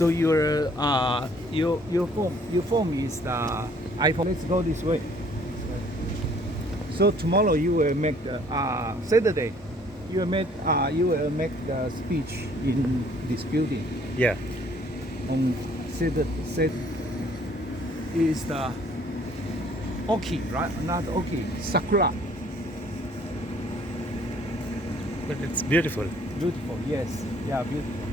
So your phone is the iPhone. Let's go this way. So tomorrow you will make the Saturday. You will make the speech in this building Yeah. on Saturday. Is the Oki, right? Not Oki, Sakura. But it's beautiful. Beautiful, yes. Yeah, beautiful.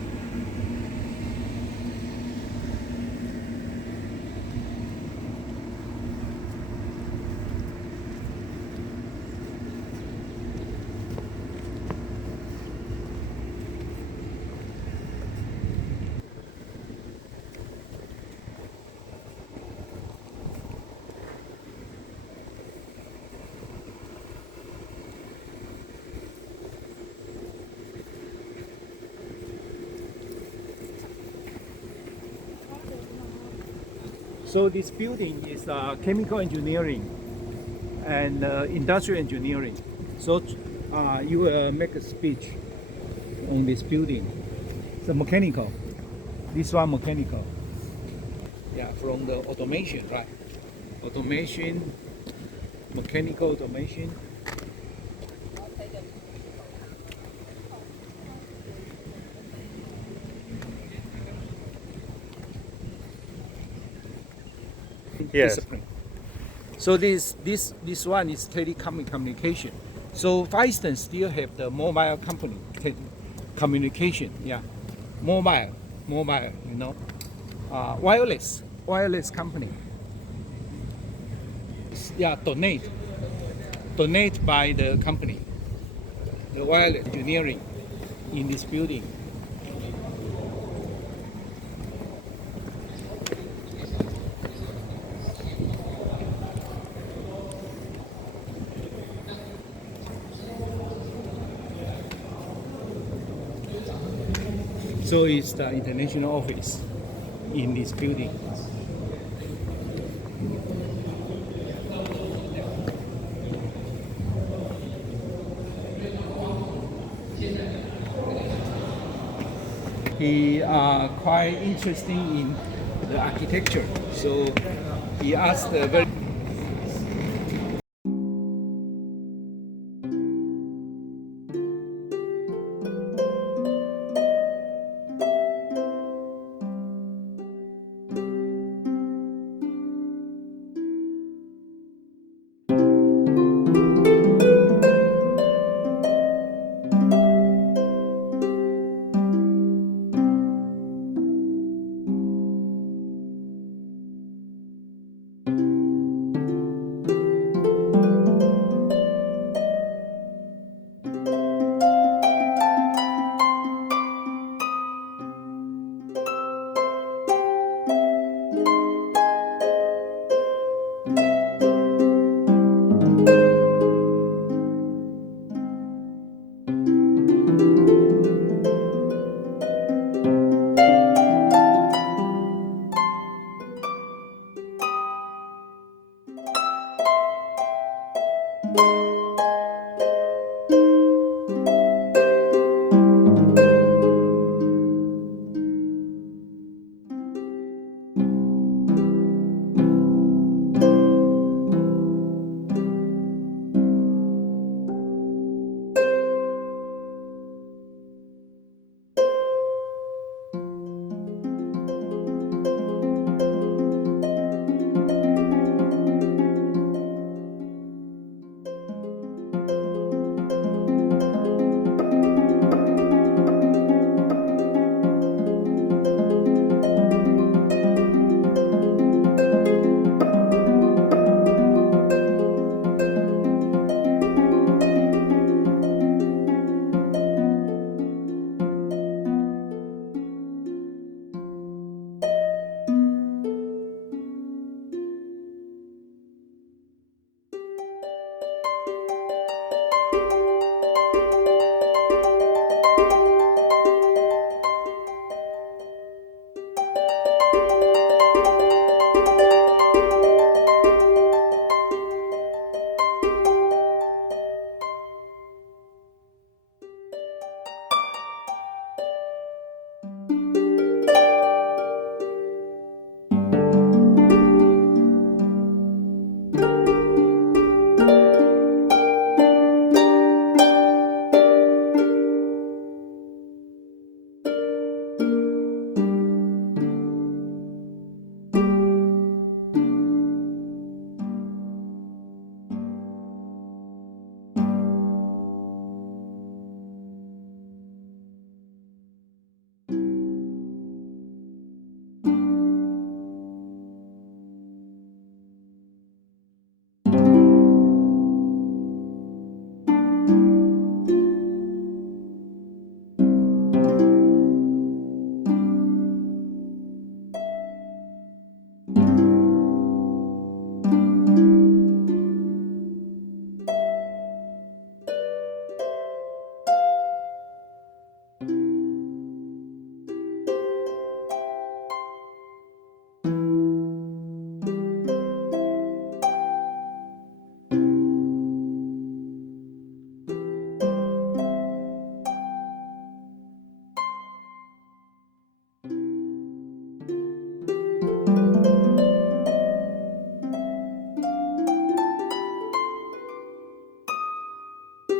So this building is chemical engineering and industrial engineering. So you will make a speech on this building. It's mechanical. This one mechanical. Yeah, from the automation, right? Automation, mechanical automation. Yes. Discipline. So this one is telecom communication. So Far Eastern still have the mobile company communication. Yeah, mobile, you know, wireless company. Yeah, donate by the company, the wireless engineering in this building. So it's the international office in this building. He quite interesting in the architecture, so he asked a very.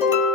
you.